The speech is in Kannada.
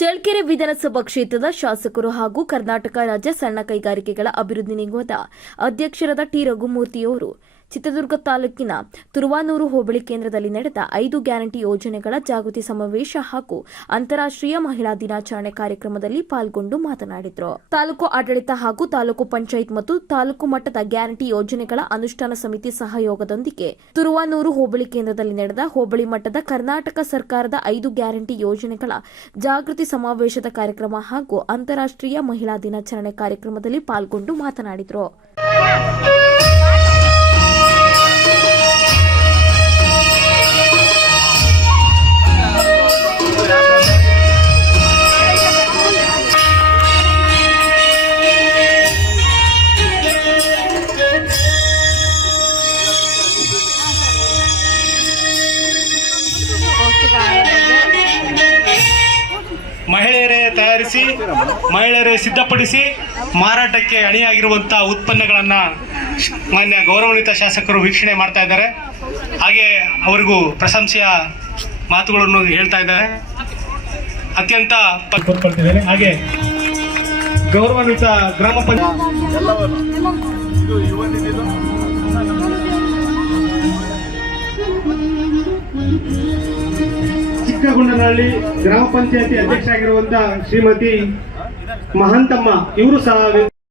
ಚಳ್ಳಕೆರೆ ವಿಧಾನಸಭಾ ಕ್ಷೇತ್ರದ ಶಾಸಕರು ಹಾಗೂ ಕರ್ನಾಟಕ ರಾಜ್ಯ ಸಣ್ಣ ಕೈಗಾರಿಕೆಗಳ ಅಭಿವೃದ್ಧಿ ನಿಗಮದ ಅಧ್ಯಕ್ಷರಾದ ಟಿ ರಘುಮೂರ್ತಿಯವರು ಚಿತ್ರದುರ್ಗ ತಾಲೂಕಿನ ತುರುವಾನೂರು ಹೋಬಳಿ ಕೇಂದ್ರದಲ್ಲಿ ನಡೆದ 5 ಗ್ಯಾರಂಟಿ ಯೋಜನೆಗಳ ಜಾಗೃತಿ ಸಮಾವೇಶ ಹಾಗೂ ಅಂತಾರಾಷ್ಟ್ರೀಯ ಮಹಿಳಾ ದಿನಾಚರಣೆ ಕಾರ್ಯಕ್ರಮದಲ್ಲಿ ಪಾಲ್ಗೊಂಡು ಮಾತನಾಡಿದರು. ತಾಲೂಕು ಆಡಳಿತ ಹಾಗೂ ತಾಲೂಕು ಪಂಚಾಯತ್ ಮತ್ತು ತಾಲೂಕು ಮಟ್ಟದ ಗ್ಯಾರಂಟಿ ಯೋಜನೆಗಳ ಅನುಷ್ಠಾನ ಸಮಿತಿ ಸಹಯೋಗದೊಂದಿಗೆ ತುರುವಾನೂರು ಹೋಬಳಿ ಕೇಂದ್ರದಲ್ಲಿ ನಡೆದ ಹೋಬಳಿ ಮಟ್ಟದ ಕರ್ನಾಟಕ ಸರ್ಕಾರದ 5 ಗ್ಯಾರಂಟಿ ಯೋಜನೆಗಳ ಜಾಗೃತಿ ಸಮಾವೇಶದ ಕಾರ್ಯಕ್ರಮ ಹಾಗೂ ಅಂತಾರಾಷ್ಟ್ರೀಯ ಮಹಿಳಾ ದಿನಾಚರಣೆ ಕಾರ್ಯಕ್ರಮದಲ್ಲಿ ಪಾಲ್ಗೊಂಡು ಮಾತನಾಡಿದರು. ಮಹಿಳೆಯರೇ ತಯಾರಿಸಿ ಮಹಿಳೆಯರೇ ಸಿದ್ಧಪಡಿಸಿ ಮಾರಾಟಕ್ಕೆ ಅಣಿಯಾಗಿರುವಂತಹ ಉತ್ಪನ್ನಗಳನ್ನು ಮಾನ್ಯ ಗೌರವಾನ್ವಿತ ಶಾಸಕರು ವೀಕ್ಷಣೆ ಮಾಡ್ತಾ ಇದ್ದಾರೆ. ಹಾಗೆ ಅವರಿಗೂ ಪ್ರಶಂಸೆಯ ಮಾತುಗಳನ್ನು ಹೇಳ್ತಾ ಇದ್ದಾರೆ. ಅತ್ಯಂತ ಕೂತ್ಕೊಳ್ತಿದ್ದೇನೆ. ಹಾಗೆ ಗೌರವಾನ್ವಿತ ಗ್ರಾಮ ಚಿಕ್ಕಗುಂಡನಹಳ್ಳಿ ಗ್ರಾಮ ಪಂಚಾಯತಿ ಅಧ್ಯಕ್ಷರಾಗಿರುವಂತಹ ಶ್ರೀಮತಿ ಮಹಾಂತಮ್ಮ ಇವರು ಸಹ